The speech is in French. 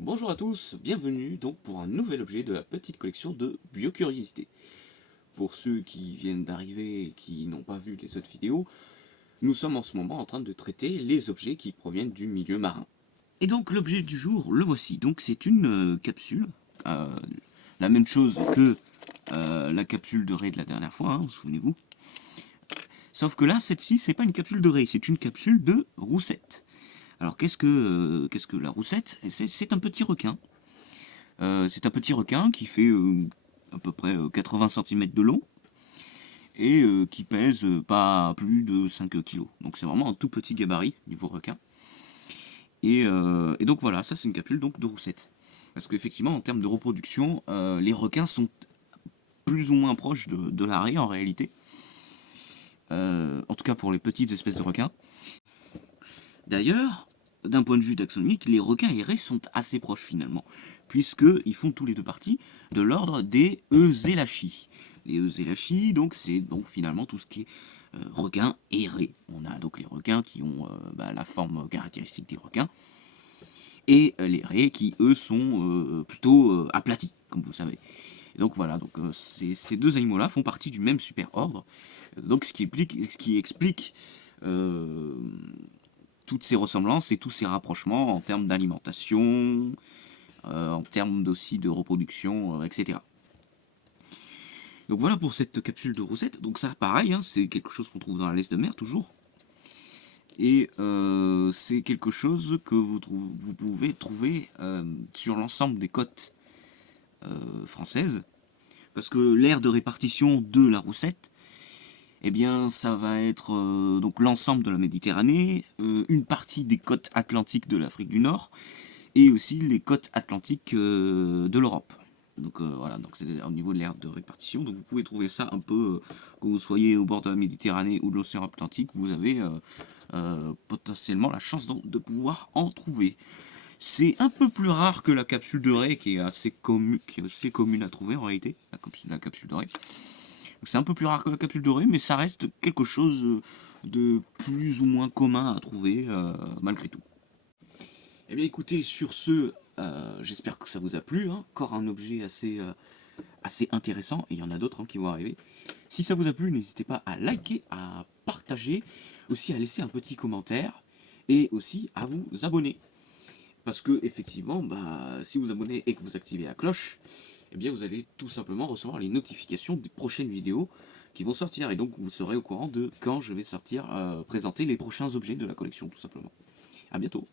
Bonjour à tous, bienvenue donc pour un nouvel objet de la petite collection de Biocuriosité. Pour ceux qui viennent d'arriver et qui n'ont pas vu les autres vidéos, nous sommes en ce moment en train de traiter les objets qui proviennent du milieu marin. Et donc l'objet du jour, le voici. Donc c'est une capsule, euh, la même chose que la capsule de raie de la dernière fois, hein, souvenez-vous. Sauf que là, cette-ci, c'est pas une capsule de raie, c'est une capsule de roussette. Alors qu'est-ce que la roussette? C'est un petit requin. C'est un petit requin qui fait à peu près 80 cm de long et qui pèse pas plus de 5 kg. Donc c'est vraiment un tout petit gabarit niveau requin. Et donc voilà, ça c'est une capsule donc, de roussette. Parce qu'effectivement, en termes de reproduction, les requins sont plus ou moins proches de la raie en réalité. En tout cas pour les petites espèces de requins. D'ailleurs, d'un point de vue taxonomique, les requins et raies sont assez proches finalement, puisqu'ils font tous les deux partie de l'ordre des Euselachi. Les Euselachi, donc c'est donc finalement tout ce qui est requins et raies. On a donc les requins qui ont la forme caractéristique des requins, et les raies qui eux sont plutôt aplatis, comme vous savez. Et donc voilà, donc ces deux animaux-là font partie du même super-ordre, donc ce qui explique toutes ces ressemblances et tous ces rapprochements en termes d'alimentation, en termes aussi de reproduction, etc. Donc voilà pour cette capsule de roussette. Donc ça, pareil, hein, c'est quelque chose qu'on trouve dans la laisse de mer, toujours. Et c'est quelque chose que vous pouvez trouver sur l'ensemble des côtes françaises. Parce que l'aire de répartition de la roussette, eh bien, ça va être donc l'ensemble de la Méditerranée, une partie des côtes atlantiques de l'Afrique du Nord, et aussi les côtes atlantiques de l'Europe. Donc voilà, donc c'est au niveau de l'aire de répartition. Donc vous pouvez trouver ça un peu, que vous soyez au bord de la Méditerranée ou de l'océan Atlantique, vous avez potentiellement la chance de pouvoir en trouver. C'est un peu plus rare que la capsule de raie qui est qui est assez commune à trouver en réalité, la capsule de raie. C'est un peu plus rare que la capsule de raie, mais ça reste quelque chose de plus ou moins commun à trouver malgré tout. Eh bien écoutez, sur ce, j'espère que ça vous a plu, hein. Encore un objet assez intéressant, et il y en a d'autres hein, qui vont arriver. Si ça vous a plu, n'hésitez pas à liker, à partager, aussi à laisser un petit commentaire, et aussi à vous abonner. Parce que effectivement, si vous abonnez et que vous activez la cloche, eh bien vous allez tout simplement recevoir les notifications des prochaines vidéos qui vont sortir. Et donc vous serez au courant de quand je vais sortir, présenter les prochains objets de la collection tout simplement. A bientôt.